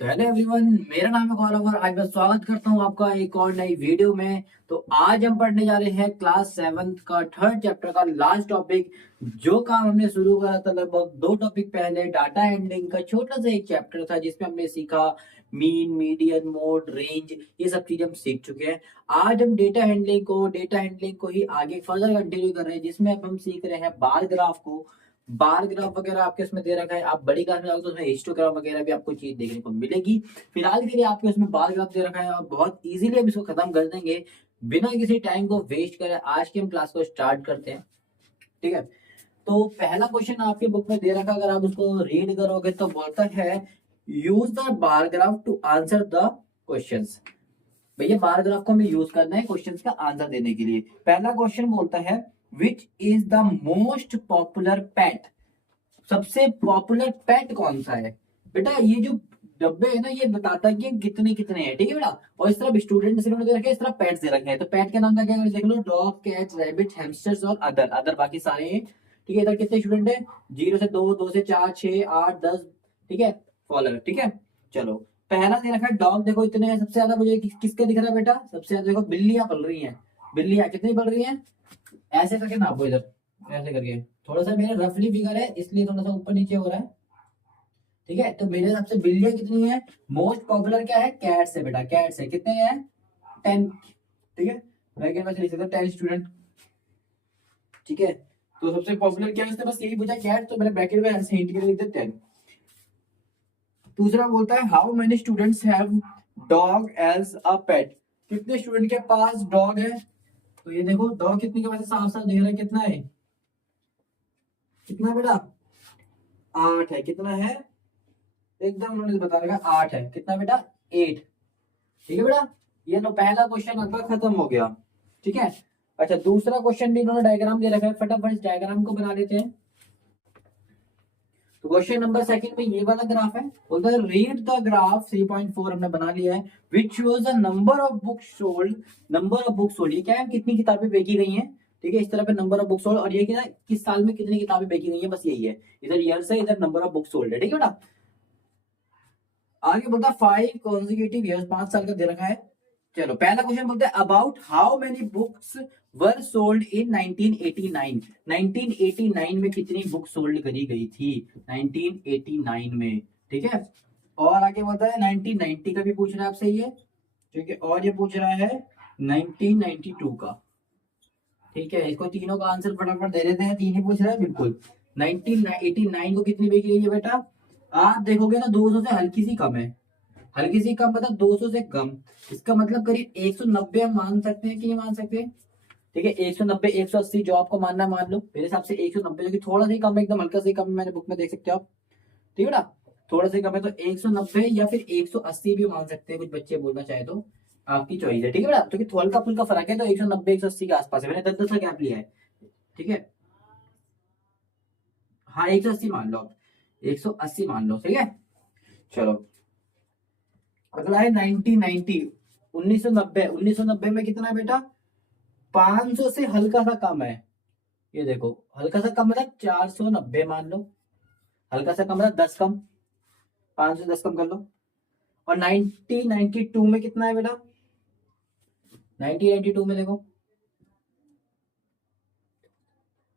तो hello everyone, मेरा नाम है गौरव और आज मैं स्वागत करता हूं आपका एक और नई वीडियो में। तो आज हम पढ़ने जा रहे हैं क्लास 7th का थर्ड चैप्टर का लास्ट टॉपिक। जो काम हमने शुरू करा था लगभग 2 टॉपिक पहले, डाटा हैंडलिंग का छोटा सा एक चैप्टर था जिसमें हमने सीखा मीन, मीडियन, मोड, रेंज, ये सब चीजें हम सीख चुके हैं। आज हम डेटा हैंडलिंग को ही आगे फर्दर कंटिन्यू कर रहे हैं, जिसमें अब हम सीख रहे हैं बार ग्राफ को। बार ग्राफ वगैरह आपके उसमें दे रखा है, आप बड़ी क्लास में जाओगे तो उसमें हिस्टोग्राम वगैरह भी आपको चीज देखने को मिलेगी। फिलहाल के लिए आपके उसमें बार ग्राफ दे रखा है और बहुत इजीली हम इसको खत्म कर देंगे बिना किसी टाइम को वेस्ट करे। आज की हम क्लास को स्टार्ट करते हैं, ठीक है। तो पहला क्वेश्चन आपके बुक में दे रखा है, अगर आप उसको रीड करोगे तो बोलता है use the bar graph to answer the questions. भैया बार ग्राफ को हमें यूज करना है क्वेश्चंस का आंसर देने के लिए। पहला क्वेश्चन बोलता है which is the most popular pet. सबसे पॉपुलर पेट कौन सा है? बेटा ये जो डब्बे है ना, ये बताता है कि कितने कितने हैं, ठीक है बेटा। और इस तरफ स्टूडेंट से दे रखे हैं, इस तरफ पेट्स दे रखे हैं। तो पेट के नाम क्या क्या देख लो, डॉग, कैट, रैबिट, हैमस्टर्स और अदर। अदर बाकी सारे हैं, ठीक है। इधर कितने स्टूडेंट है? 0 से 2, 2 से 4, 6, 8, 10, ठीक है। फॉलोअर, ठीक है। चलो पहला दे रखा है डॉग, देखो इतने हैं। सबसे ज्यादा मुझे किसका दिख रहा है बेटा? सबसे ज्यादा देखो बिल्लियां पल रही हैं। बिल्लियां कितनी पल रही हैं? ऐसे करके नापो इधर, ऐसे करके। थोड़ा सा मेरा रफली फिगर है इसलिए थोड़ा सा ऊपर नीचे हो रहा है, ठीक है। तो मेरे हिसाब से बिल्लियां कितनी है? मोस्ट पॉपुलर क्या है? कैट्स है बेटा, कैट्स है। कितने हैं? 10, ठीक है। ब्रैकेट में लिख सकते 10 स्टूडेंट, ठीक है। तो सबसे पॉपुलर क्या है? उसने बस यही पूछा कैट, तो मैंने ब्रैकेट में ऐसे हिंट के लिए लिख दिया 10। दूसरा बोलता है how many students have dog as a pet. कितने स्टूडेंट के पास डॉग है? तो ये देखो डॉग कितने के पास साफ साफ दिख रहा है, कितना है? कितना बेटा? 8 है। कितना है? एकदम उन्होंने बता रखा 8 है। कितना बेटा? 8, ठीक है बेटा। ये लो पहला क्वेश्चन आपका खत्म हो गया, ठीक है। अच्छा दूसरा क्वेश्चन भी इन्होंने डायग्राम दे रखा है, फटाफट इस डायग्राम को बना लेते हैं। तो क्वेश्चन नंबर सेकंड में ये वाला ग्राफ है, बोलता है रीड द ग्राफ 3.4 हमने बना लिया है, which shows the number of books sold. Number of books sold, ये क्या है? कितनी किताबें बेची गई हैं, ठीक है। इस तरह पे नंबर ऑफ बुक्स सोल्ड, और ये क्या है? किस साल में कितनी किताबें बेची गई हैं, बस यही है। इधर ईयर्स है, इधर नंबर ऑफ बुक्स सोल्ड है, ठीक है बेटा। आगे बोलता है 5 कॉन्जिक्यूटिव ईयर्स, 5 साल का दे रखा है। चलो पहला क्वेश्चन बोलते हैं about how many books were sold in 1989। 1989 में कितनी बुक सोल्ड करी गई थी? 1989 में, ठीक है। और आगे बोलता है 1990 का भी पूछ रहा है आपसे ये, ठीक है। और ये पूछ रहा है 1992 का, ठीक है। इसको तीनों का आंसर फटाफट दे देते हैं, तीन ही पूछ रहा है बिल्कुल। 1989 को कितनी बेची गई है बेटा? आप देखोगे ना 200 से हल्की सी कम है। हल्की सी कम मतलब 200 से कम। इसका मतलब करीब 190 हम मान सकते हैं कि नहीं मान सकते? ठीक है 190, 180 जो आपको मानना मान लो। मेरे हिसाब से 190 जो कि थोड़ा सा ही कम है, एकदम हल्का सा ही कम है, मैंने बुक में देख सकते हो आप, ठीक है ना। थोड़ा सा ही कम है तो 190 या फिर 180 भी मान सकते हैं, कुछ बच्चे बोलना चाहे तो। आपकी चॉइस है, ठीक है बेटा। तो कि हल्का फुल्का फर्क है, तो 190 180 के आसपास है। मैंने 10 10 का गैप लिया है, ठीक है। हाँ 180 मान लो आप, 180 मान लो, ठीक है। चलो अगला है 1990, 1990। 1990 में कितना है बेटा? 500 से हल्का सा कम है। ये देखो हल्का सा कम मतलब 490 मान लो। हल्का सा कम मतलब 10 कम, 500 से 10 कम कर लो। और 1992 में कितना है बेटा? 1992 में देखो,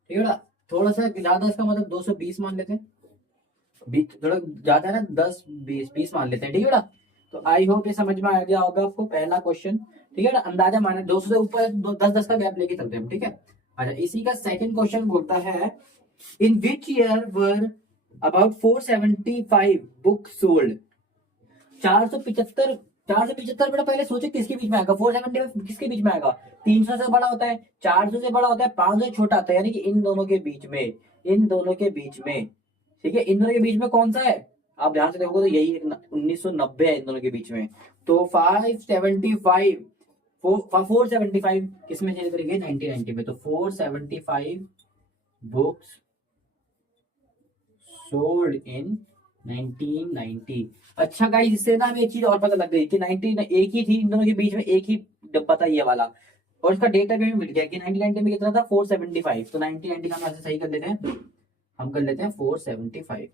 ठीक है बेटा। थोड़ा सा ज्यादा, इसका मतलब 220 मान लेते हैं। थोड़ा ज्यादा है ना, 10 20 20 मान लेते हैं, ठीक है बेटा। तो आई होप ये समझ में आ गया होगा आपको पहला क्वेश्चन, ठीक है ना। अंदाजा माने 200 से ऊपर 10 10 का गैप लेके चलते हैं, ठीक है। अच्छा इसी का सेकंड क्वेश्चन बोलता है in which year were about 475 book sold. 475, 475 बेटा पहले सोचे किसके बीच में आएगा? 475 किसके बीच में आएगा? 300 से बड़ा होता है, 400 से बड़ा होता है, 500 से छोटा आता है, यानी कि इन दोनों के बीच में, इन दोनों के बीच में, ठीक है। इन दोनों के बीच में कौन सा है? आप ध्यान से देखोगे तो यही 1990 है इन दोनों के बीच में। तो 575, 475 किसमें चेंज करेंगे? 1990 में। तो 475 बुक्स सोल्ड इन 1990। अच्छा गाइस, इससे ना हमें एक चीज और पता लग गई कि 19 एक ही थी इन दोनों के बीच में, एक ही डब्बा था ये वाला। और इसका डेटा भी हमें मिल गया कि 1990 में कितना था? 475। तो 1990 का हम ऐसे सही कर लेते हैं, हम कर लेते हैं 475,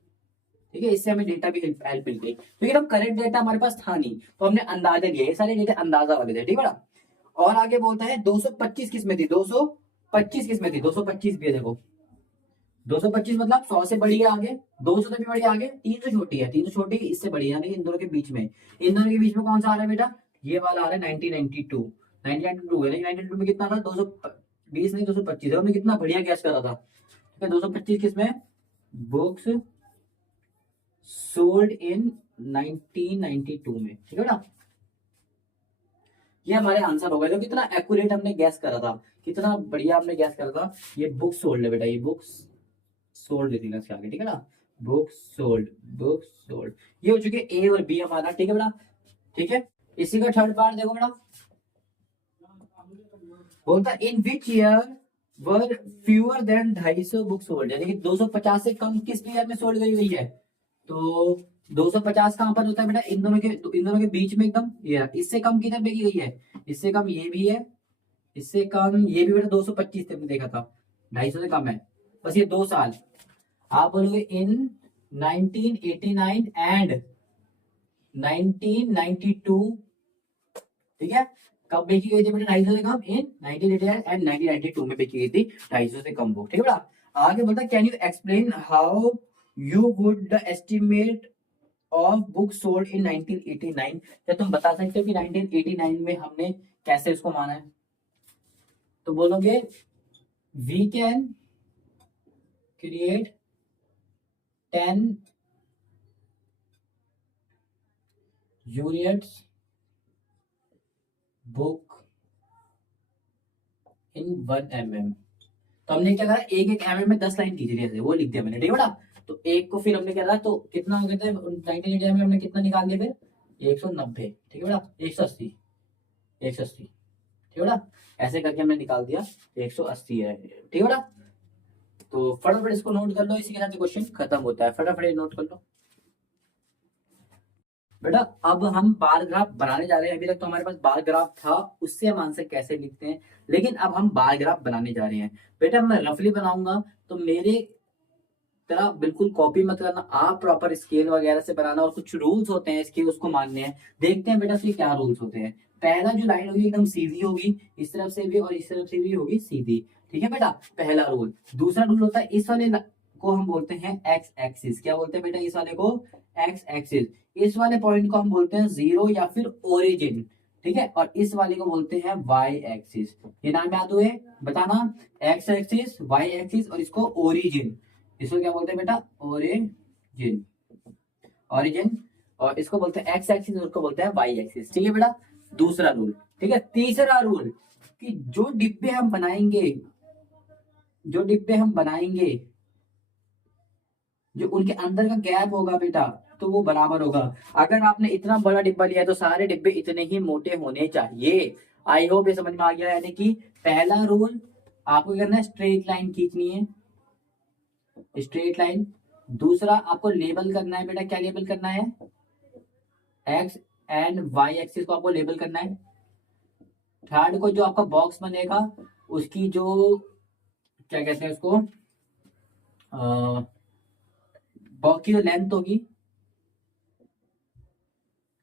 ठीक है, इससे हमें डेटा भी हेल्प मिल गई, क्योंकि हम करंट डेटा हमारे पास था नहीं तो हमने अंदाजा लिया, ये सारे डेटा अंदाजा वाले थे, ठीक है ना। और आगे बोलता है 225 किस में थी, 225 किस में थी, 225 भी है देखो, 225 मतलब 100 से बड़ी है आगे, 200 से भी बड़ी है आगे, 300 छोटी है, 300 छोटी इससे बड़ी है, यानी कि इन दोनों के बीच में, इन दोनों के बीच में कौन सा आ रहा है बेटा, ये वाला आ रहा है 1992, 1992 है, 1992 में कितना था, 220 नहीं 225 है, हमने कितना बढ़िया गैस करा था, ठीक है। 225 किस में, बुक्स सोल्ड इन 1992 में, ठीक है ना। ये हमारे आंसर हो गए, तो कितना एक्यूरेट हमने गैस करा था, कितना बढ़िया हमने गैस करा था। ये बुक्स सोल्ड है बेटा, ये बुक्स सोल्ड देती है इसके आगे, ठीक है ना, बुक्स सोल्ड, बुक्स सोल्ड, ये हो चुके ए और बी हमारा, ठीक है बेटा, ठीक है। इसी का थर्ड पार्ट देखो बेटा, बोलता in which year were fewer than 250 books sold, यानी कि 250 से कम किस ईयर में सोल्ड गई हुई है, तो 250 कहां पर होता है बेटा, इन दोनों के बीच में एकदम, ये इससे कम किधर पे की गई है, इससे कम ये भी है, इससे कम ये भी बेटा 225 तक देखा था, 250 से कम है, बस ये 2 साल। आप बोलोगे इन 1989 एंड 1992, ठीक है, कब बेची गई थी बेटा 250 से कम, इन 1989 एंड 1992 में बेची गई थी 250 से कम बुक, ठीक है बेटा। आगे बोलता है can you explain how you would the estimate of book sold in 1989, क्या तुम बता सकते हो कि 1989 में हमने कैसे उसको माना है, तो बोलोगे we can create 10 units book in 1 mm, तो हमने क्या करा, एक mm में 10 लाइन खींच रही है, वो लिख दिया मैंने, ठीक है बेटा। तो एक को फिर हमने क्या करा, तो कितना हो गया था 1989 में हमने कितना निकाल दिया फिर 190, ठीक है बेटा, 180, 180, ठीक है बेटा, ऐसे करके हमने निकाल दिया 180 है, ठीक है बेटा। तो फटाफट इसको नोट कर लो, इसी के साथ क्वेश्चन खत्म होता है, फटाफट नोट कर लो बेटा। अब हम बार ग्राफ बनाने जा रहे हैं, अभी तक तो हमारे पास बार ग्राफ था, उससे हम आंसर कैसे लिखते हैं, लेकिन अब हम बार ग्राफ बनाने जा रहे हैं बेटा। मैं रफली बनाऊंगा, तो मेरे तरह बिल्कुल कॉपी मत करना, आप प्रॉपर स्केल वगैरह से बनाना, और कुछ रूल्स होते हैं इसके, उसको मानने हैं। देखते हैं बेटा इसके क्या रूल्स होते हैं। पहला जो लाइन होगी एकदम सीधी होगी, इस तरफ से भी और इस तरफ से भी होगी सीधी, ठीक है बेटा, पहला रूल। दूसरा रूल होता है इस वाले को हम बोलते हैं एक्स एक्सिस, क्या बोलते हैं बेटा इस वाले को, एक्स एक्सिस। इस वाले पॉइंट को हम बोलते हैं जीरो या फिर ओरिजिन, ठीक है, और इस वाले को बोलते हैं वाई एक्सिस। ये नाम याद हुए बताना, एक्स एक्सिस, वाई एक्सिस, और इसको ओरिजिन, इसको क्या बोलते हैं बेटा, ओरिजिन, ओरिजिन, और इसको बोलते हैं एक्स एक्सिस, उसको बोलते हैं वाई एक्सिस, ठीक है बेटा। दूसरा रूल, ठीक है। तीसरा रूल कि जो डिब्बे हम बनाएंगे, जो डिब्बे हम बनाएंगे, जो उनके अंदर का गैप होगा बेटा, तो वो बराबर होगा। अगर आपने इतना बड़ा डिब्बा लिया है तो सारे डिब्बे इतने ही मोटे होने चाहिए। आई होप ये समझ में आ गया, यानी कि पहला रूल आपको करना है, स्ट्रेट लाइन खींचनी है, स्ट्रेट लाइन। दूसरा आपको लेबल करना है बेटा, क्या लेबल करना है, एक्स एंड वाई एक्सिस को आपको लेबल करना है। थर्ड को जो आपका बॉक्स बनेगा उसकी जो क्या कहते हैं उसको, बॉक्स की जो लेंथ होगी,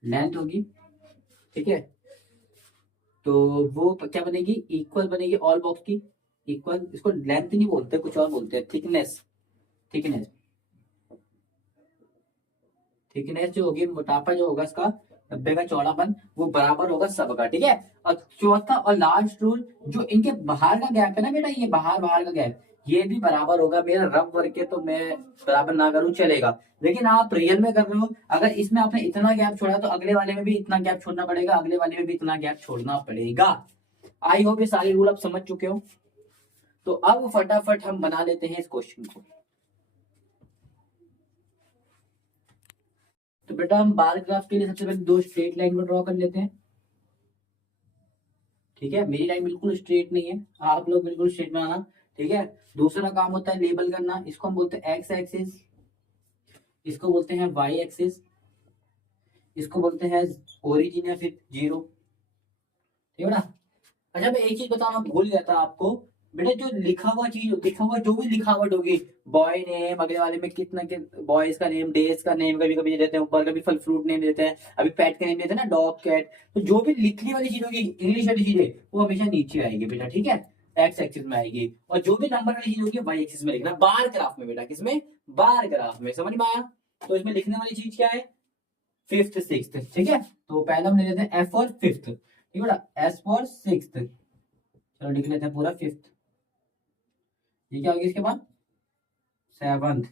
लेंथ होगी, ठीक है, तो वो क्या बनेगी, इक्वल बनेगी ऑल बॉक्स की, इक्वल। इसको लेंथ नहीं बोलते, कुछ और बोलते हैं, थिकनेस, थिकनेस, थिकनेस जो होगी, मोटापा जो होगा इसका, डब्बे का चौड़ापन, वो बराबर होगा सबका, ठीक है। और चौथा और लास्ट रूल, जो इनके बाहर का गैप है ना बेटा, ये बाहर बाहर का गैप, ये भी बराबर होगा। मेरा रफ वर्क है तो मैं बराबर ना करूं चलेगा, लेकिन आप रियल में कर रहे हो, अगर इसमें आपने इतना गैप छोड़ा तो अगले वाले में भी इतना गैप छोड़ना पड़ेगा, अगले वाले में भी इतना गैप छोड़ना पड़ेगा। आई होप ये सारे रूल आप समझ चुके हो। तो अब फटाफट हम बना लेते हैं इस क्वेश्चन को। तो बेटा हम बार ग्राफ के लिए सबसे पहले दो स्ट्रेट लाइन को ड्रॉ कर लेते हैं, ठीक है। मेरी लाइन बिल्कुल स्ट्रेट नहीं है, आप लोग बिल्कुल स्ट्रेट बनाना, ठीक है। दूसरा काम होता है लेबल करना, इसको हम बोलते हैं एक्स एक्सिस, इसको बोलते हैं वाई एक्सिस, इसको बोलते हैं ओरिजिन या फिर जीरो, ठीक है ना। अच्छा मैं एक चीज बताना भूल गया था आपको, बेटा जो लिखा हुआ चीज, लिखा हुआ जो भी लिखावट होगी, बॉय नेम, अगले वाले में कितना के बॉयज का नेम, डेज का नेम कभी कभी देते हैं ऊपर, कभी फल फ्रूट नेम देते हैं, अभी पेट का नेम देते हैं ना, डॉग कैट। तो जो भी लिखने वाली चीज होगी, इंग्लिश वाली चीजें, वो हमेशा नीचे आएगी बेटा, ठीक है, एक्स एक्सिस में आएगी। और जो भी नंबर वाली चीज होगी वाई एक्सिस में लिखना, बार ग्राफ में बेटा, किसमें, बार ग्राफ में, समझ में आया। तो इसमें लिखने वाली चीज क्या है, फिफ्थ सिक्स्थ, ठीक है। तो पहला हम ले लेते हैं एफ फॉर फिफ्थ, ठीक है बेटा, एस फॉर सिक्स्थ, चलो लिख लेते हैं पूरा फिफ्थ। ये क्या होगी इसके बाद, सेवंथ,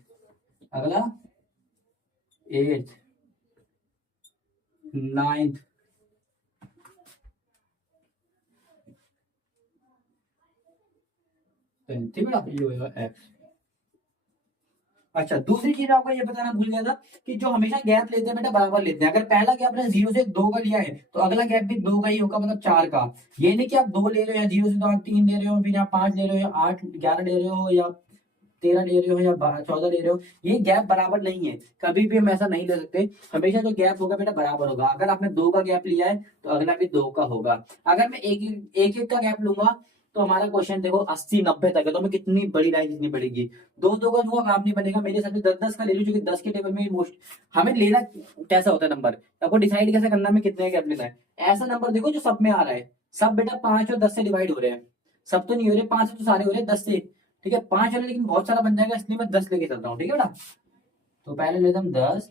अगला एट्थ, नाइन्थ, ठीक है बेटा, ये होगा एक्स। अच्छा, दूसरी चीज आपको ये बताना भूल गया था कि जो हमेशा गैप लेते हैं बेटा बराबर लेते हैं। अगर पहला गैप आपने 0 से 2 का लिया है तो अगला गैप भी 2 का ही होगा, मतलब 4 का। ये नहीं कि आप 2 ले रहे हो या 0 से 2 आप 3 ले रहे हो, फिर आप 5 ले रहे हो या 8 11 ले रहे हो या 13 ले रहे हो या 14 ले रहे हो, ये गैप बराबर नहीं है। कभी भी हम ऐसा नहीं ले सकते, हमेशा जो गैप होगा बेटा बराबर होगा। अगर आपने 2 का गैप लिया है तो अगला भी 2 का होगा। अगर मैं एक का गैप लूंगा तो हमारा क्वेश्चन देखो 80 90 तक है, तो हमें कितनी बड़ी लाइन लिखनी पड़ेगी। 2 का लूंगा काम नहीं बनेगा, मेरे हिसाब से 10 का ले लूं, क्योंकि 10 के टेबल में मोस्ट हमें लेना कैसा होता है नंबर, आपको डिसाइड कैसे करना है कितने गैप लेना है। ऐसा नंबर देखो जो सब में आ रहा है, सब बेटा 5 और 10 से डिवाइड हो रहे हैं, सब तो नहीं हो रहे, 5 से तो सारे हो रहे हैं, 10 से, ठीक है। 5 वाले लेकिन बहुत सारा बन जाएगा, इसलिए मैं 10 लेके चलता हूँ, ठीक है बेटा। तो पहले लेते हम 10।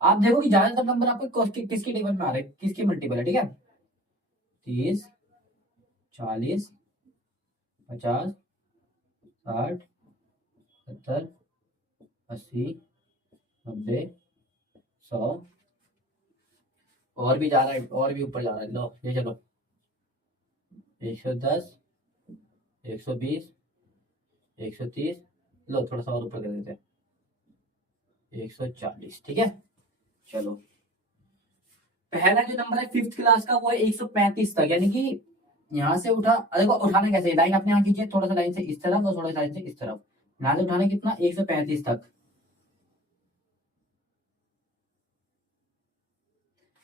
आप देखो कि ज्यादातर नंबर आपको किसके टेबल में आ रहे हैं, किसके मल्टीपल है, ठीक है। 30 40 50 60 70 80 90 100, और भी जा रहा है, और भी ऊपर जा रहा है, लो ये चलो 110 120 130, लो थोड़ा सा और ऊपर कर देते हैं 140, ठीक है। चलो पहला जो नंबर है फिफ्थ क्लास का वो है 135 तक, यानी कि यहाँ से उठा, देखो उठाना कैसे, लाइन अपने यहाँ कीजिए, थोड़ा सा लाइन से इस तरफ और थोड़ा सा लाइन से इस तरफ, यहाँ से उठाना कितना 135 तक,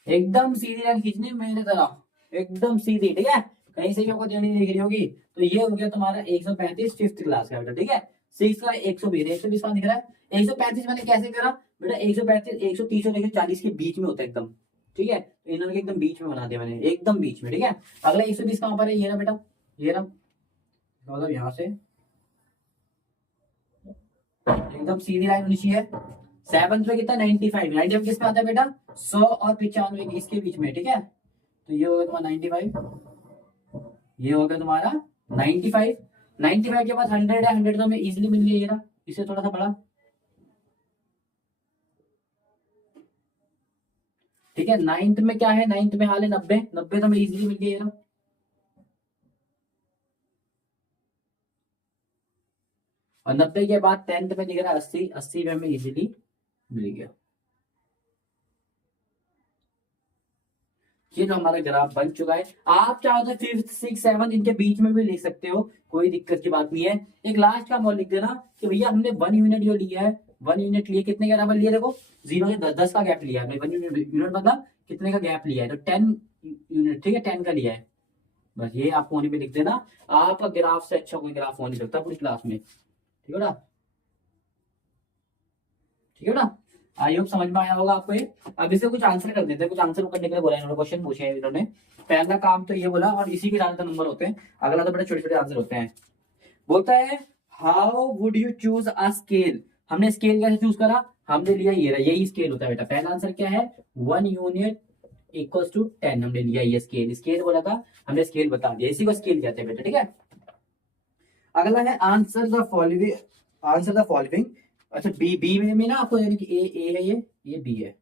एकदम सीधी लाइन खींचनी मेरे तरफ, एकदम सीधी, ठीक है, कहीं से भी आपको टेढ़ी नहीं दिख रही होगी। तो ये हो गया तुम्हारा 135 फिफ्थ क्लास का बेटा, ठीक है। सिक्स का 120, 120 का दिख रहा है, 135 मैंने कैसे करा बेटा, 135 130 और 140 के बीच में होता है एकदम, ठीक है। तो इन्होंने के एकदम बीच में बना दिया मैंने, एकदम बीच में, ठीक है। अगला 120 कहां पर है, ये रहा बेटा, ये रहा, मतलब यहाँ से एकदम सीधी लाइन होनी चाहिए। सेवंथ में कितना 95, 95 किस पे आता है बेटा, 100 और 95 इसके बीच में, ठीक है। तो ये होगा तुम्हारा 95, ये होगा तुम्हारा 95, 95 के बाद 100 है, 100 तो हमें इजिली मिल गया, ये रहा, इससे थोड़ा सा बड़ा, ठीक है। नाइन्थ में क्या है, नाइन्थ में हाल है 90, 90 तो हमें इजिली मिल गया, ये रहा। और 90 के बाद 10th में दिख रहा है 80, 80 में हमें इजिली मिल गया। ये जो हमारा ग्राफ बन चुका है, आप चाहो तो फिफ्थ सिक्स सेवन इनके बीच में भी लिख सकते हो, कोई दिक्कत की बात नहीं है। एक लास्ट का मोल लिख देना कि भैया हमने 1 यूनिट जो लिया है, 1 यूनिट लिए, कितने के बराबर लिया, देखो 0 से 10 का गैप लिया है, 1 यूनिट मतलब कितने का गैप लिया है, तो 10 यूनिट, ठीक है, 10 का लिया है। बस ये आप कोने पे लिख देना, आपका ग्राफ से अच्छा कोई ग्राफ हो नहीं सकता पूरी क्लास में, ठीक है ना, ठीक है ना। आई होप समझ में आया होगा आपको ये। अब इसे कुछ आंसर कर देते हैं, कुछ आंसर करने के लिए बोला, इन्होंने क्वेश्चन पूछे हैं इन्होंने। पहला काम तो ये बोला, और इसी के ज्यादातर नंबर होते हैं, अगला तो बड़े छोटे छोटे आंसर होते हैं। बोलता है how would you choose a scale, हमने स्केल कैसे चूज करा, हमने लिया ये रहा, यही स्केल होता है बेटा। पहला आंसर क्या है, 1 यूनिट इक्वल्स टू 10, हमने लिया ये स्केल, स्केल बोला था, हमने स्केल बता दिया, इसी को स्केल कहते हैं बेटा, ठीक है। अगला है answer the following, answer the following. अच्छा बी, बी में ना आपको, यानी कि ए है, ये बी है,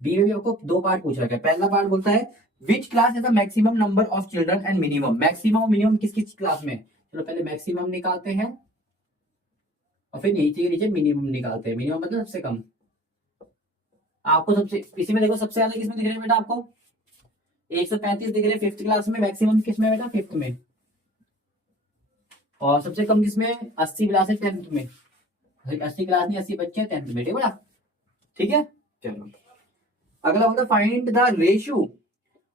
बी में भी आपको 2 पार्ट पूछ रखा है। पहला पार्ट बोलता है विच क्लास है the maximum number of children and minimum, maximum minimum किस किस क्लास में। चलो पहले मैक्सिमम निकालते हैं और फिर नीचे के नीचे मिनिमम निकालते हैं, मिनिमम मतलब सबसे कम। आपको सबसे इसी में देखो सबसे ज्यादा किसमें दिख रहे हैं बेटा, आपको 135 दिख रहे हैं फिफ्थ क्लास में, मैक्सिमम किसमें बेटा, फिफ्थ में, और सबसे कम किसमें, 80 क्लास है 10th में, 80 क्लास नहीं 80 बच्चे 10th में, ठीक है बेटा, ठीक है। चलो अगला होता है find the ratio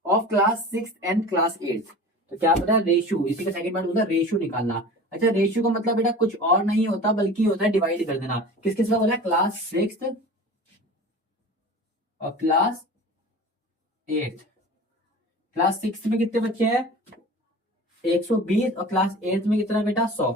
of class 6 and class 8, तो क्या पता है रेशियो, इसी का सेकंड पार्ट होता है रेशियो निकालना। अच्छा रेशियो का मतलब बेटा कुछ और नहीं होता बल्कि होता है डिवाइड कर देना। किस किस का बोला है, क्लास 6 और क्लास 8। क्लास 6 में कितने बच्चे हैं, 120, और क्लास 8 में कितना बेटा 100।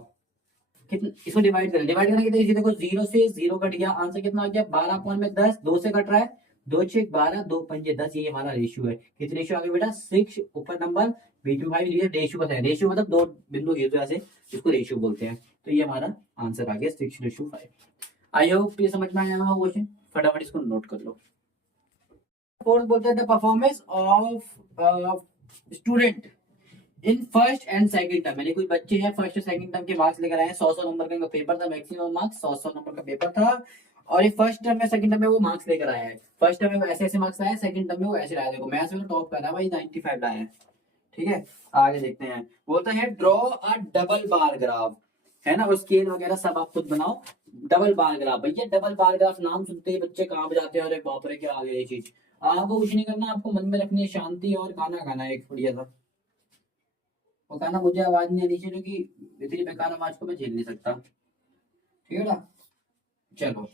कितना इसको डिवाइड करना कितने, इसी देखो 0 से 0 कट गया, आंसर कितना आ गया 12 अपॉन में 10, 2 से कट रहा है, 2 6 12, 2 पंजे 10, ये हमारा रेशियो है। कितने रेशियो आ गया बेटा 6 ऊपर नंबर, बीच में 5, ये रेशियो का है। रेशियो मतलब दो बिंदु ये ऐसे, इसको रेशियो बोलते हैं। तो ये हमारा आंसर आ गया 6:5। आई होप ये समझ में आया होगा क्वेश्चन, फटाफट इसको नोट कर लो। फोर्थ बोलते हैं the performance of student in first and second term, यानी कुछ बच्चे हैं फर्स्ट और सेकंड टर्म के मार्क्स लेकर आए हैं। 100 नंबर का इनका पेपर था, मैक्सिमम मार्क्स 100 नंबर का पेपर था। और ये फर्स्ट टर्म में सेकंड टर्म में वो मार्क्स लेकर आया है। फर्स्ट टर्म में वो ऐसे ऐसे मार्क्स आए, सेकंड टर्म में वो ऐसे लाया। देखो मैथ्स में टॉप कर रहा है भाई, 95 लाया है। ठीक है, आगे देखते हैं। बोलता है draw a double bar graph, है ना, और स्केल वगैरह सब आप खुद बनाओ। डबल बार ग्राफ, भैया डबल बार ग्राफ नाम सुनते ही बच्चे कहाँ पे जाते हैं, अरे बाप रे क्या आ गया ये चीज। आपको कुछ नहीं करना, आपको मन में रखनी है शांति और गाना गाना है एक बढ़िया सा। वो गाना मुझे आवाज नहीं आनी चाहिए क्योंकि इतनी बेकार आवाज को मैं झेल नहीं सकता। ठीक है ना, चलो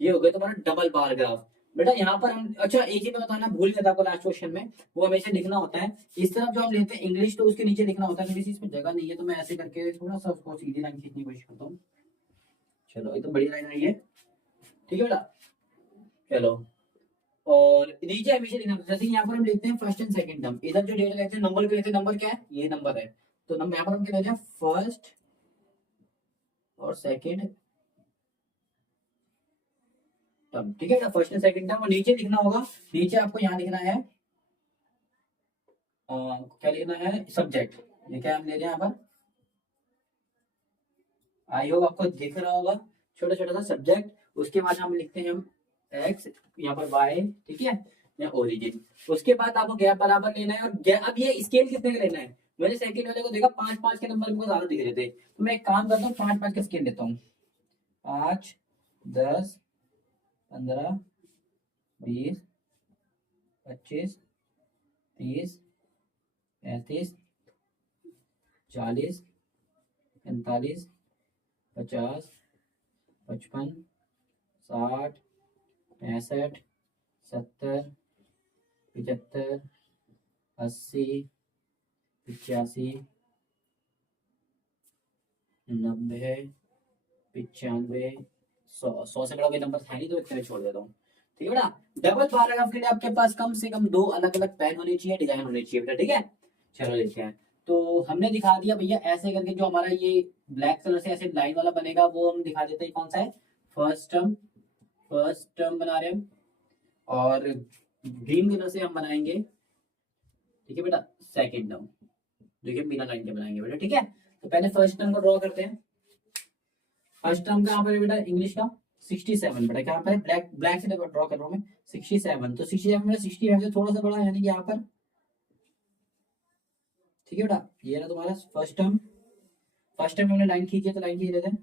ये हो गया तुम्हारा डबल बार ग्राफ। बेटा यहाँ पर हम, अच्छा एक चीज मैं बताना भूल गया था आपको लास्ट क्वेश्चन में, वो हमेशा लिखना होता है इस तरफ जो हम लेते हैं इंग्लिश, तो उसके नीचे लिखना होता है। किसी इसमें जगह नहीं है तो मैं ऐसे करके थोड़ा सा उसको सीधी लाइन खींचने की कोशिश करता हूँ। चलो एकदम बढ़िया लाइन आई है। ठीक है बेटा, चलो। और नीचे हमेशा लिखना, जैसे यहाँ पर हम लिखते हैं फर्स्ट एंड सेकंड टर्म, इधर जो डेटा लेते हैं नंबर के लेते हैं, नंबर क्या है, ये नंबर है। तो नंबर यहाँ पर हम क्या लेते हैं, फर्स्ट और सेकंड टर्म। ठीक है, फर्स्ट एंड सेकंड टर्म। और नीचे लिखना होगा, नीचे आपको यहाँ लिखना है क्या लिखना है, सब्जेक्ट। ये क्या हम ले रहे हैं यहाँ पर, आई होप आपको दिख रहा होगा, छोटा छोटा सा सब्जेक्ट। उसके बाद हम लिखते हैं हम एक्स, यहाँ पर वाई, ठीक है, या ओरिजिन। उसके बाद आपको गैप बराबर लेना है। और अब ये स्केल कितने का लेना है, मैंने सेकंड वाले को देखा 5 5 के नंबर को ज्यादा दिख रहे थे, तो मैं एक काम करता हूँ 5 5 का स्केल लेता हूँ। 5 10 15 20 25 30 35 40 45 50 55 60 65 70 75 80 85 90 95 100 से बड़ा कोई नंबर था नहीं तो इतने में छोड़ देता हूँ। ठीक है बेटा, डबल पैराग्राफ के लिए आपके पास कम से कम 2 अलग अलग पेन होने चाहिए, डिजाइन होने चाहिए बेटा। ठीक है, चलो देखते हैं। तो हमने दिखा दिया भैया ऐसे करके, जो हमारा ये ब्लैक कलर से ऐसे लाइन वाला बनेगा वो हम दिखा देते हैं कौन सा है, फर्स्ट टर्म बना रहे हैं हम। और ग्रीन कलर से हम बनाएंगे, ठीक है बेटा, सेकंड टर्म। देखिए बिना लाइन के बनाएंगे बेटा। ठीक है, तो पहले फर्स्ट टर्म को ड्रॉ करते हैं। फर्स्ट टर्म का पर बेटा इंग्लिश का 67 बेटा, क्या पर ब्लैक ब्लैक से ड्रॉ कर रहा हूँ मैं 67। तो 67 में 65 से थोड़ा सा बड़ा, यानी कि यहाँ पर। ठीक है बेटा, ये रहा तुम्हारा फर्स्ट टर्म। फर्स्ट टर्म में हमने लाइन खींची है तो लाइन खींच लेते हैं।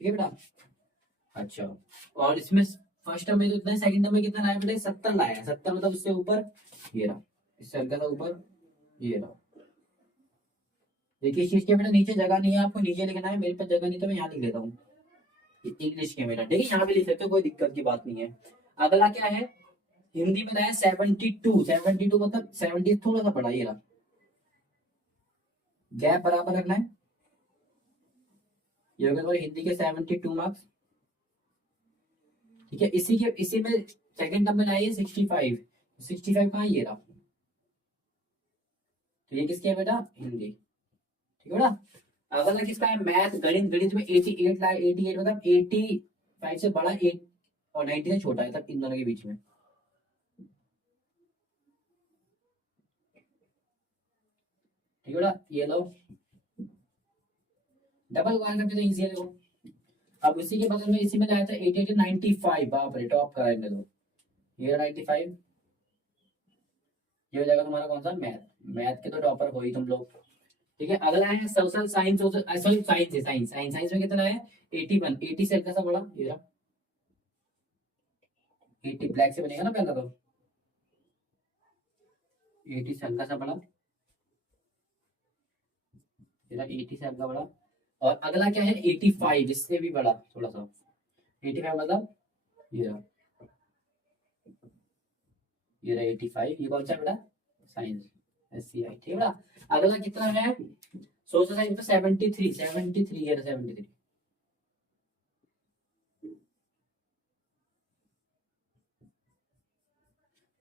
ठीक है बेटा, अच्छा। और इसमें फर्स्ट टर्म में जो इतना, सेकंड टर्म में कितना लाया बेटा, 70 लाया। 70 मतलब उससे ऊपर ये रहा, इससे हल्का सा ऊपर ये रहा। देखिए इस चीज के बेटा नीचे जगह नहीं है, आपको नीचे लिखना है, मेरे पास जगह नहीं तो मैं यहाँ लिख देता हूँ इंग्लिश के बेटा। ठीक है, यहाँ पे लिख सकते हो, कोई दिक्कत की बात नहीं है। अगला क्या है, हिंदी में लाया 72। 72 मतलब 70 थोड़ा सा बड़ा, ये रहा। गैप बराबर रखना है। ये होगा हिंदी के 72 मार्क्स। ठीक है, इसी में सेकंड टर्म में लाइए 65। 65 कहाँ, ये रहा। तो ये किसकी है बेटा, हिंदी। ठीक है बेटा, अगला किसका है, मैथ गणित। गणित में 88 लाए। 88 मतलब 85 से बड़ा, 8 और 90 से छोटा है, तब इन दोनों के बीच में। ठीक है बेटा, ये लो डबल वन करके तो इजी है देखो। अब इसी के बगल में इसी में लाया था 88 95, बाप रे टॉप करा इनने तो। ये 95, ये हो जाएगा तुम्हारा कौन सा, मैथ। मैथ के तो टॉपर हो ही तुम लोग। ठीक है, अगला है सोशल साइंस। सॉरी साइंस है, साइंस साइंस साइंस में कितना है 81। 80 से हल्का सा बड़ा, ये रहा 80। ब्लैक से बनेगा ना पहला तो। 80 से हल्का सा बड़ा, तेरा 80 से हल्का बड़ा। और अगला क्या है 85, इससे भी बड़ा थोड़ा सा। 85 मतलब ये रहा, ये रहा 85। ये कौन सा है बेटा? साइंस, SCI, ठीक है बेटा। अगला कितना है सोशल साइंस में? 73, 73 है, 73।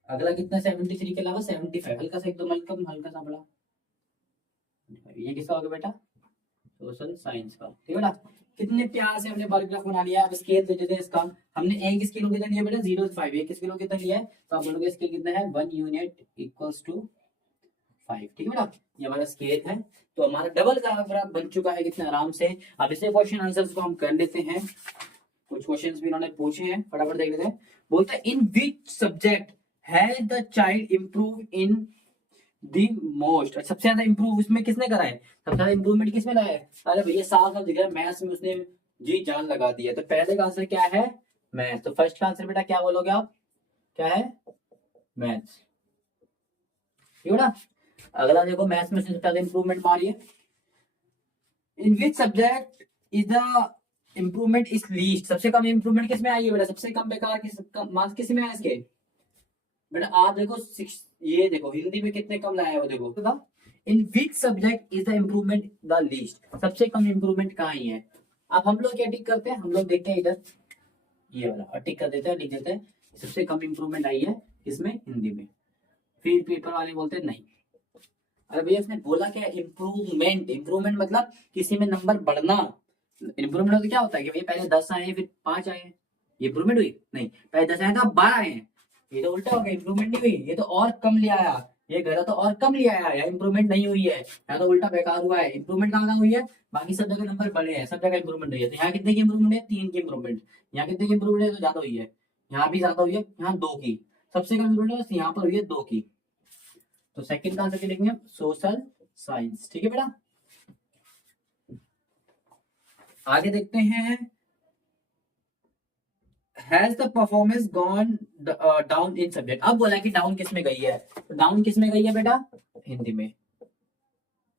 अगला कितना 73 के अलावा? 75, हल्का सा एकदम हल्का हल्का सा बड़ा। ये किसका होगा बेटा? सोशल साइंस का, ठीक है बेटा। कितने प्यार से हमने बार ग्राफ बना लिया। अब स्केल दे देते हैं इसका। हमने एक स्केल कितना लिया बेटा? 0 से 5। एक स्केल कितना लिया है? तो आप बोलोगे स्केल कितना है? 1 यूनिट इक्वल्स टू 5, ठीक है बेटा। ये हमारा स्केल है। तो हमारा डबल ग्राफ बन चुका है कितने आराम से। अब इसे क्वेश्चन आंसर्स को हम कर लेते हैं। कुछ क्वेश्चंस भी इन्होंने पूछे हैं, फटाफट देख लेते हैं। बोलते हैं in which subject has the child improve in the most. सबसे ज्यादा इंप्रूव इसमें किसने करा है? सबसे ज्यादा इंप्रूवमेंट किसमें लाया है? अरे भैया साफ साफ दिख रहा है, मैथ्स में उसने जी जान लगा दी है। तो पहले का आंसर क्या है? मैथ्स। तो फर्स्ट का आंसर बेटा क्या बोलोगे आप? क्या है? मैथ्स, ठीक है ना। अगला देखो, मैथ्स में सबसे ज्यादा इंप्रूवमेंट मारी है। In which subject is the improvement is least. सबसे कम इंप्रूवमेंट किसमें आई है बेटा? सबसे कम बेकार किस मार्क्स किसमें आए इसके? बेटा आप देखो ये देखो हिंदी में कितने कम लाया है वो देखो। In which subject is the improvement the least. सबसे कम इम्प्रूवमेंट कहाँ ही है? अब हम लोग क्या टिक करते हैं? हम लोग देखते हैं इधर ये वाला और टिक कर देते हैं, लिख देते हैं सबसे कम इम्प्रूवमेंट आई है इसमें, हिंदी में। फिर पेपर वाले बोलते हैं नहीं। अरे भैया इसने बोला क्या? इम्प्रूवमेंट। इम्प्रूवमेंट मतलब किसी में नंबर बढ़ना। इम्प्रूवमेंट तो क्या होता है कि भैया पहले 10 आए फिर 5 आए, ये इम्प्रूवमेंट हुई? नहीं, पहले 10 आए तो अब 12 आए हैं, ये तो उल्टा हो गया, इम्प्रूवमेंट नहीं हुई। ये तो और कम ले आया, ये गया तो और कम ले आया, या इम्प्रूवमेंट नहीं हुई है, यहाँ तो उल्टा बेकार हुआ है। इम्प्रूवमेंट कहाँ हुई है? बाकी सब जगह नंबर बढ़े हैं, सब जगह इम्प्रूवमेंट हुई है। तो यहाँ कितने की इम्प्रूवमेंट है? 3 की इम्प्रूवमेंट। यहाँ कितने की इम्प्रूवमेंट है? तो ज्यादा हुई है, यहाँ भी ज्यादा हुई है, यहाँ 2 की। सबसे कम इम्प्रूवमेंट बस यहाँ पर हुई है 2 की। तो सेकंड का आंसर लिखेंगे सोशल साइंस, ठीक है बेटा। आगे देखते हैं। Has the performance gone down in subject. अब बोला कि डाउन किस में गई है? तो डाउन किस में गई है बेटा? हिंदी में।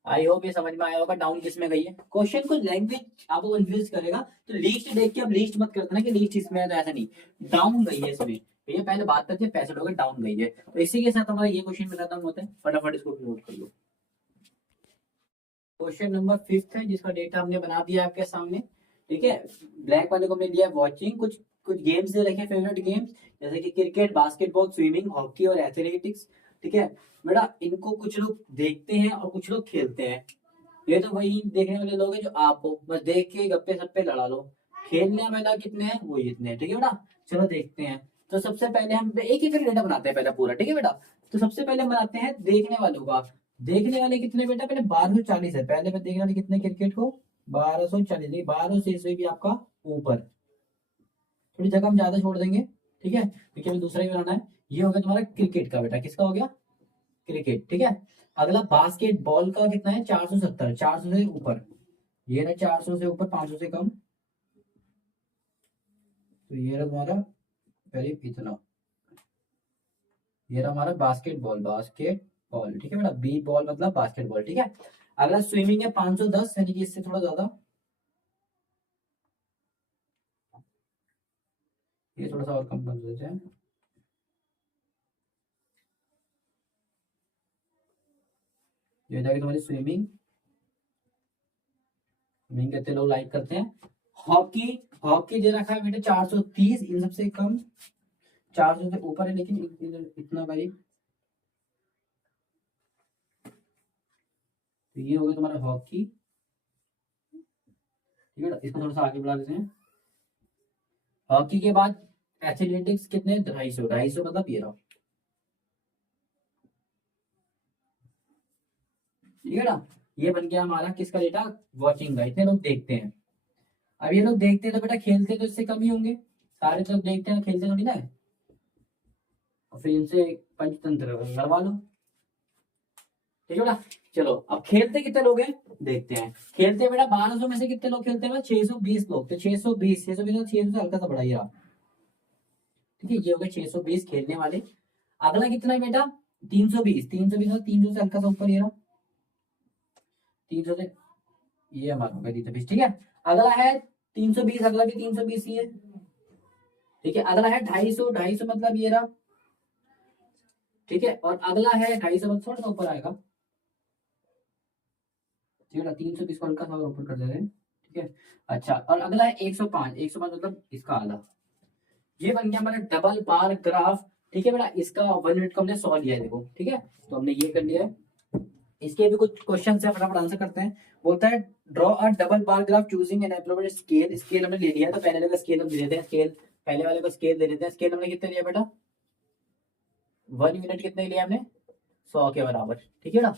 आई होप ये समझ में आया होगा डाउन किस में गई है। क्वेश्चन को लैंग्वेज आपको कंफ्यूज करेगा, तो लीस्ट देख के अब लीस्ट मत करते ना कि लीस्ट इसमें है, तो ऐसा नहीं, डाउन गई है इसमें। तो ये पहले बात करते हैं 65 हो गए, डाउन गई है। तो इसी के साथ हमारा ये क्वेश्चन में खत्म होता है। फटाफट इसको नोट कर लो। क्वेश्चन नंबर 5 है जिसका डेटा हमने बना दिया आपके सामने, ठीक है। ब्लैक वाले को मिल दिया वॉचिंग। कुछ कुछ गेम्स दे रखे, फेवरेट गेम्स, जैसे कि क्रिकेट, बास्केटबॉल, स्विमिंग, हॉकी और एथलेटिक्स, ठीक है बेटा। इनको कुछ लोग देखते हैं और कुछ लोग खेलते हैं। ये तो वही देखने वाले लोग हैं जो आप हो, बस देख के गप्पे सप्पे लड़ा लो। खेलने वाला कितने हैं? वो इतने हैं, ठीक है बेटा। चलो देखते हैं। तो सबसे पहले हम एक एक डेटा बनाते हैं पहले पूरा, ठीक है बेटा। तो सबसे पहले हम बनाते हैं देखने वालों का। देखने वाले कितने बेटा? पहले 1240 है। पहले मैं देखने वाले कितने क्रिकेट को? 1240 नहीं, 12 से भी आपका ऊपर, थोड़ी जगह हम ज्यादा छोड़ देंगे, ठीक है, क्योंकि हमें दूसरा ही बनाना है। ये हो गया तुम्हारा क्रिकेट का बेटा। किसका हो गया? क्रिकेट, ठीक है। अगला बास्केटबॉल का कितना है? 470, 400 से ऊपर। ये ना 400 से ऊपर, 500 से कम। तो ये रहा तुम्हारा करीब इतना। ये रहा हमारा बास्केटबॉल, बास्केटबॉल, ठीक है बेटा। बी बॉल मतलब बास्केटबॉल, ठीक है। अगला स्विमिंग है 510, यानी कि इससे थोड़ा ज्यादा। ये थोड़ा सा और कम कर देते हैं। ये जाएगी तुम्हारी स्विमिंग। स्विमिंग कितने लोग लाइक करते हैं? हॉकी, हॉकी दे रखा है बेटा 430, इन सबसे कम। 400 से ऊपर है लेकिन इतना करीब। तो ये हो गया तुम्हारा हॉकी, ठीक है। इसको थोड़ा सा आगे बढ़ा देते हैं। हॉकी के बाद एथलेटिक्स कितने? 250, 250 मतलब ये रहा, ठीक है ना। ये बन गया हमारा किसका डेटा? वॉचिंग का। इतने लोग देखते हैं। अब ये लोग देखते हैं तो बेटा खेलते तो इससे कम ही होंगे। सारे लोग देखते हैं, खेलते थोड़ी ना है। और फिर इनसे पंचतंत्र करवा लो, ठीक है बेटा। चलो अब खेलते कितने लोग हैं देखते हैं। खेलते बेटा 1200 में से कितने लोग खेलते हैं? 620 लोग। तो 620, 620 से हल्का सा बढ़ाइए आप, ठीक है। ये हो गए 620 खेलने वाले। अगला कितना है बेटा? 320, 320 से हल्का सा ऊपर, ये रहा 300 से, ये हमारा हो गया 320, ठीक है। अगला है 320, अगला भी 320 ही है, ठीक है। अगला है 250, 250 मतलब ये रहा, ठीक है। और अगला है 250 मतलब थोड़ा सा ऊपर आएगा, ठीक है। 320 को हल्का सा और ऊपर कर दे रहे हैं, ठीक है। अच्छा, और अगला है 105, 105 मतलब इसका आधा। ये बन गया हमारा डबल बार ग्राफ, ठीक है बेटा। इसका 1 मिनट को हमने सॉल्व किया है, देखो, ठीक है। तो हमने ये कर लिया है। इसके भी कुछ क्वेश्चन है, फटाफट आंसर करते हैं। बोलता है draw a double bar graph choosing N appropriate scale. Scale हमने ले लिया है, तो पहले वाले का स्केल हम ले लेते हैं, स्केल पहले वाले का स्केल ले लेते हैं। स्केल हमने कितने लिया बेटा, 1 मिनट कितने लिया हमने, 100 के बराबर, ठीक है ना।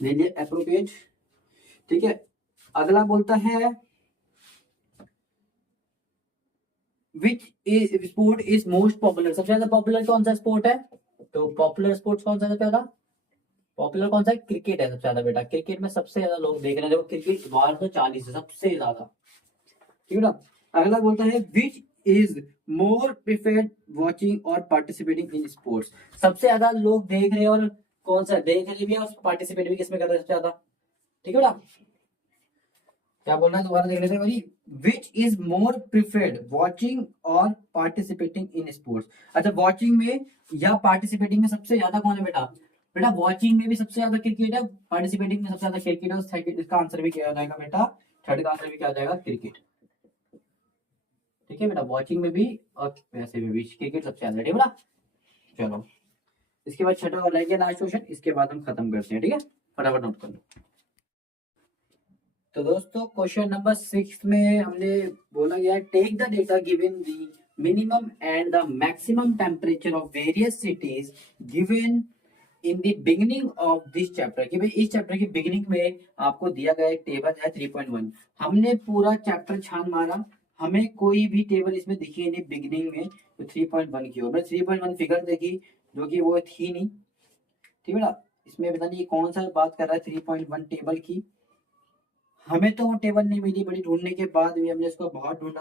ले लिया एप्रोप्रिएट, ठीक है। अगला बोलता है which is sport is most popular, सबसे ज्यादा पॉपुलर कौन सा स्पोर्ट है, तो पॉपुलर स्पोर्ट्स कौन सा है सबसे ज्यादा, पॉपुलर कौन सा है, क्रिकेट है सबसे ज्यादा बेटा। क्रिकेट में सबसे ज्यादा लोग देख रहे हैं, देखो क्रिकेट 1240 है सबसे ज्यादा, ठीक है ना। अगला बोलता है which is more preferred watching और पार्टिसिपेटिंग इन स्पोर्ट्स, सबसे ज्यादा लोग देख रहे हैं और कौन सा देख रहे भी है और पार्टिसिपेट भी किसमें कर रहे हैं सबसे ज्यादा, ठीक है बेटा। क्या बोलना है दोबारा देख लेते हैं भाई, which is more preferred watching और पार्टिसिपेटिंग इन स्पोर्ट्स। अच्छा, वॉचिंग में या पार्टिसिपेटिंग में सबसे ज्यादा कौन है बेटा, बेटा वॉचिंग में भी सबसे ज्यादा क्रिकेट है, पार्टिसिपेटिंग में सबसे ज्यादा क्रिकेट है। सेकंड इसका आंसर भी क्या हो जाएगा बेटा, थर्ड का आंसर भी क्या हो जाएगा, क्रिकेट, ठीक है बेटा। वॉचिंग में भी और वैसे में भी क्रिकेट सबसे ज्यादा, ठीक है बेटा। चलो, इसके बाद छठा और रह गया लास्ट क्वेश्चन, इसके बाद हम खत्म करते हैं, ठीक है। फटाफट नोट कर लो। तो दोस्तों क्वेश्चन नंबर 6 में हमने बोला गया, take the data given the minimum and the maximum temperature of various cities given in the beginning of this chapter, कि भाई इस चैप्टर की बिगिनिंग में आपको दिया गया एक टेबल है 3.1। हमने पूरा चैप्टर छान मारा, हमें कोई भी टेबल इसमें दिखी नहीं बिगिनिंग में, तो 3.1 की हमने 3.1 फिगर देखी जो कि वो थी नहीं, ठीक है ना। इसमें पता नहीं कौन सा बात कर रहा है 3.1 टेबल की, हमें तो वो टेबल नहीं मिली, बड़ी ढूंढने के बाद भी हमने उसको बहुत ढूंढा,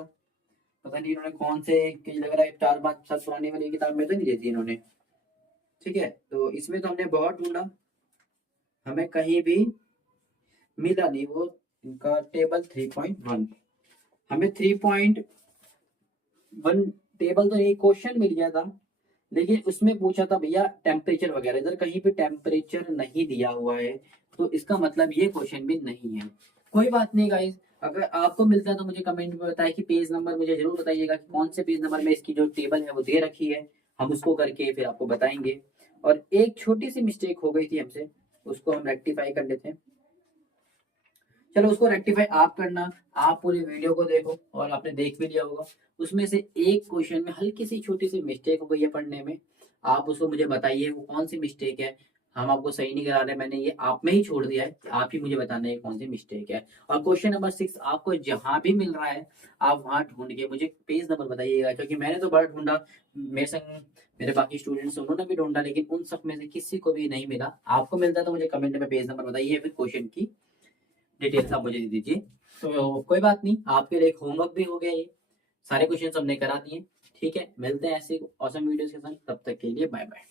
पता नहीं इन्होंने कौन से, लग रहा है 4-5 साल पुरानी वाली किताब में तो नहीं देती इन्होंने, ठीक है। तो इसमें तो हमने बहुत ढूंढा, हमें कहीं भी मिला नहीं वो इनका टेबल 3.1। हमें 3.1 टेबल तो एक क्वेश्चन मिल गया था, लेकिन उसमें पूछा था भैया टेम्परेचर वगैरह, इधर कहीं पे टेम्परेचर नहीं दिया हुआ है, तो इसका मतलब ये क्वेश्चन भी नहीं है। कोई बात नहीं गाइस, अगर आपको मिलता है तो मुझे कमेंट में बताइए कि पेज नंबर मुझे जरूर बताइएगा कि कौन से पेज नंबर में इसकी जो टेबल है वो दे रखी है, हम उसको करके फिर आपको बताएंगे। और एक छोटी सी मिस्टेक हो गई थी हमसे, उसको हम रेक्टिफाई कर लेते हैं। चलो उसको रेक्टिफाई आप करना, आप पूरी वीडियो को देखो और आपने देख भी लिया होगा, उसमें से एक क्वेश्चन में हल्की सी छोटी सी मिस्टेक हो गई है पढ़ने में, आप उसको मुझे बताइए वो कौन सी मिस्टेक है। हम आपको सही नहीं करा रहे, मैंने ये आप में ही छोड़ दिया है, आप ही मुझे बताना है कौन सी मिस्टेक है। और क्वेश्चन नंबर 6 आपको जहां भी मिल रहा है आप वहां ढूंढ के मुझे पेज नंबर बताइएगा, क्योंकि मैंने तो बड़ा ढूंढा, मेरे संग मेरे बाकी स्टूडेंट्स उन्होंने भी ढूंढा, लेकिन उन सब में से किसी को भी नहीं मिला। आपको मिलता है तो मुझे कमेंट में पेज नंबर बताइए, फिर क्वेश्चन की डिटेल्स आप मुझे दे दीजिए। तो कोई बात नहीं, आपके लिए एक होमवर्क भी हो गया, ये सारे क्वेश्चन हमने करा दिए, ठीक है। मिलते हैं ऐसे ऑसम वीडियोस के साथ, तब तक के लिए बाय बाय।